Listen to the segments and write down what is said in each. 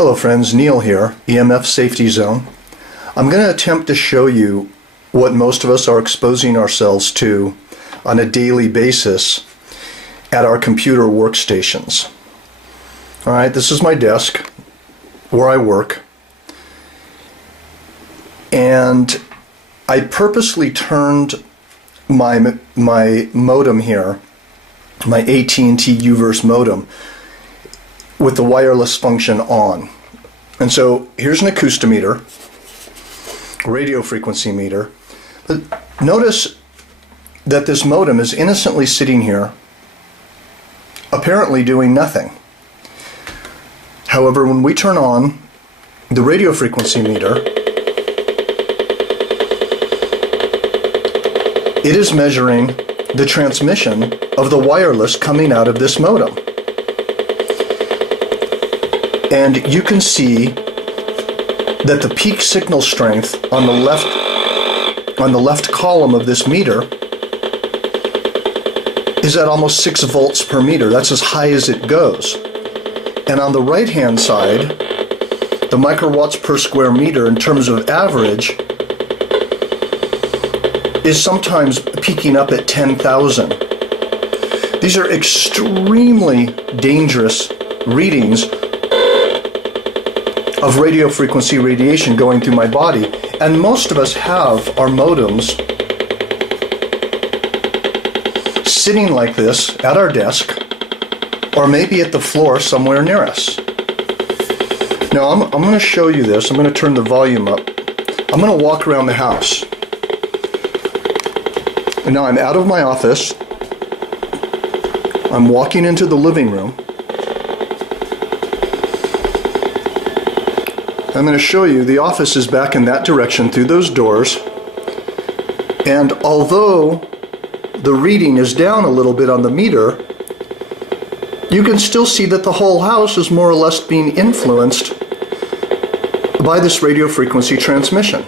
Hello friends, Neil here, EMF Safety Zone. I'm going to attempt to show you what most of us are exposing ourselves to on a daily basis at our computer workstations. Alright, this is my desk where I work, and I purposely turned my modem here, my AT&T U-verse modem, with the wireless function on. And so here's an acoustometer, radio frequency meter. But notice that this modem is innocently sitting here, apparently doing nothing. However, when we turn on the radio frequency meter, it is measuring the transmission of the wireless coming out of this modem. And you can see that the peak signal strength on the left column of this meter is at almost 6 volts per meter. That's as high as it goes. And on the right hand side, the microwatts per square meter in terms of average is sometimes peaking up at 10,000. These are extremely dangerous readings of radio frequency radiation going through my body, and most of us have our modems sitting like this at our desk or maybe at the floor somewhere near us. Now I'm going to show you this. I'm going to turn the volume up. I'm going to walk around the house. And now I'm out of my office. I'm walking into the living room. I'm going to show you the office is back in that direction through those doors, and although the reading is down a little bit on the meter, you can still see that the whole house is more or less being influenced by this radio frequency transmission,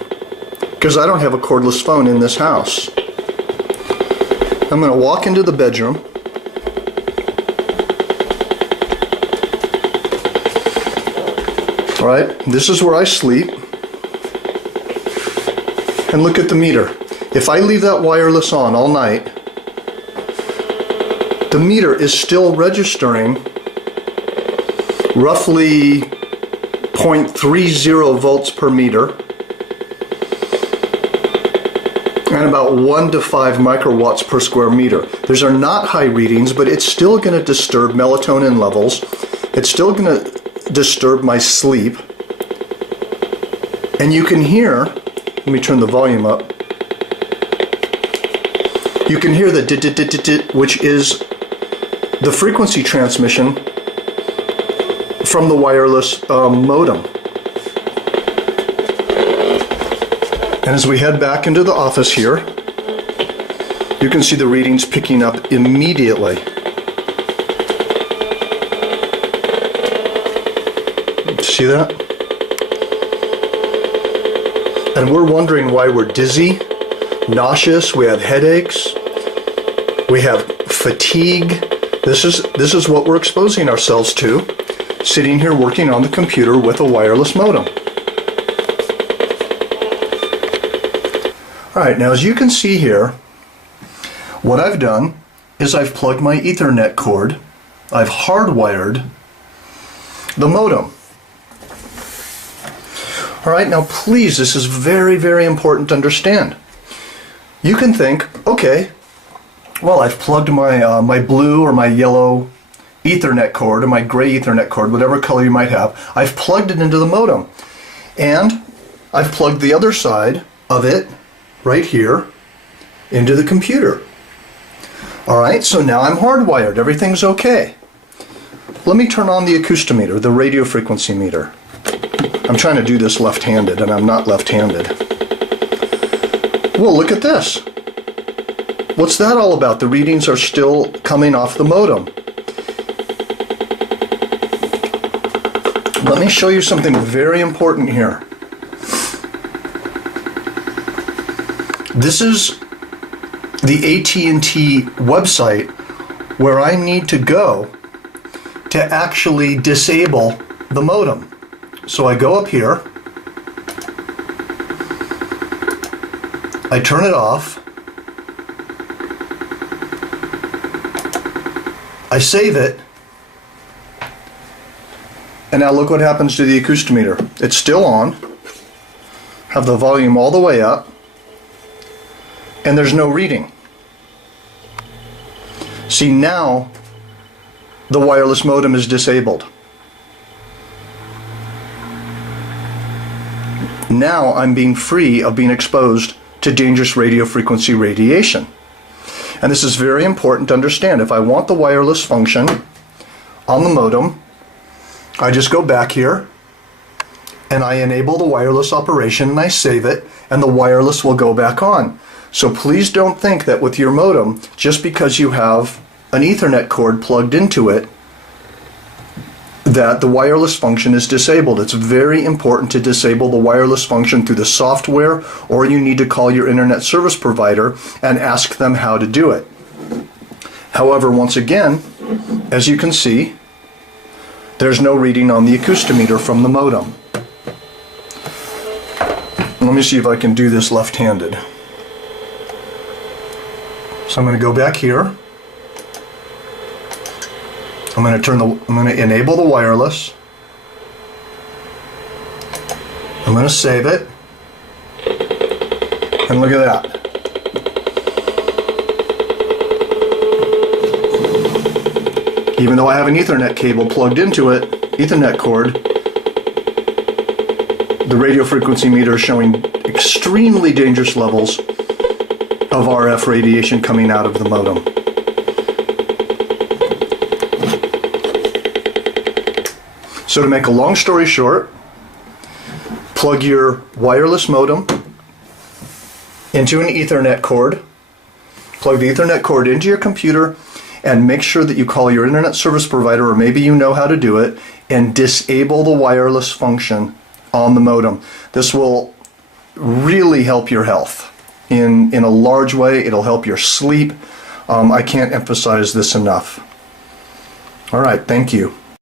because I don't have a cordless phone in this house. I'm going to walk into the bedroom. Alright, this is where I sleep, and look at the meter. If I leave that wireless on all night, the meter is still registering roughly 0.30 volts per meter and about 1 to 5 microwatts per square meter. Those are not high readings, but it's still going to disturb melatonin levels. It's still going to disturb my sleep, and you can hear, let me turn the volume up, you can hear the dit-dit-dit-dit, which is the frequency transmission from the wireless modem. And as we head back into the office here, you can see the readings picking up immediately. See that? And we're wondering why we're dizzy, nauseous, we have headaches, we have fatigue. This is what we're exposing ourselves to, sitting here working on the computer with a wireless modem. Alright, now as you can see here, what I've done is I've plugged my Ethernet cord, I've hardwired the modem. Alright, now please, this is very, very important to understand. You can think, okay, well, I've plugged my, my blue or my yellow Ethernet cord or my gray Ethernet cord, whatever color you might have. I've plugged it into the modem. And I've plugged the other side of it, right here, into the computer. Alright, so now I'm hardwired. Everything's okay. Let me turn on the acoustometer, the radio frequency meter. I'm trying to do this left-handed, and I'm not left-handed. Well, look at this. What's that all about? The readings are still coming off the modem. Let me show you something very important here. This is the AT&T website where I need to go to actually disable the modem. So I go up here, I turn it off, I save it, and now look what happens to the acoustometer. It's still on, have the volume all the way up, and there's no reading. See, now the wireless modem is disabled. Now I'm being free of being exposed to dangerous radio frequency radiation. And this is very important to understand. If I want the wireless function on the modem, I just go back here and I enable the wireless operation and I save it, and the wireless will go back on. So please don't think that with your modem, just because you have an Ethernet cord plugged into it, that the wireless function is disabled. It's very important to disable the wireless function through the software, or you need to call your internet service provider and ask them how to do it. However, once again, as you can see, there's no reading on the acoustometer from the modem. Let me see if I can do this left-handed. So I'm going to go back here. I'm going to enable the wireless. I'm going to save it. And look at that. Even though I have an Ethernet cable plugged into it, Ethernet cord, the radio frequency meter is showing extremely dangerous levels of RF radiation coming out of the modem. So to make a long story short, plug your wireless modem into an Ethernet cord, plug the Ethernet cord into your computer, and make sure that you call your internet service provider, or maybe you know how to do it, and disable the wireless function on the modem. This will really help your health in a large way. It'll help your sleep. I can't emphasize this enough. All right, thank you.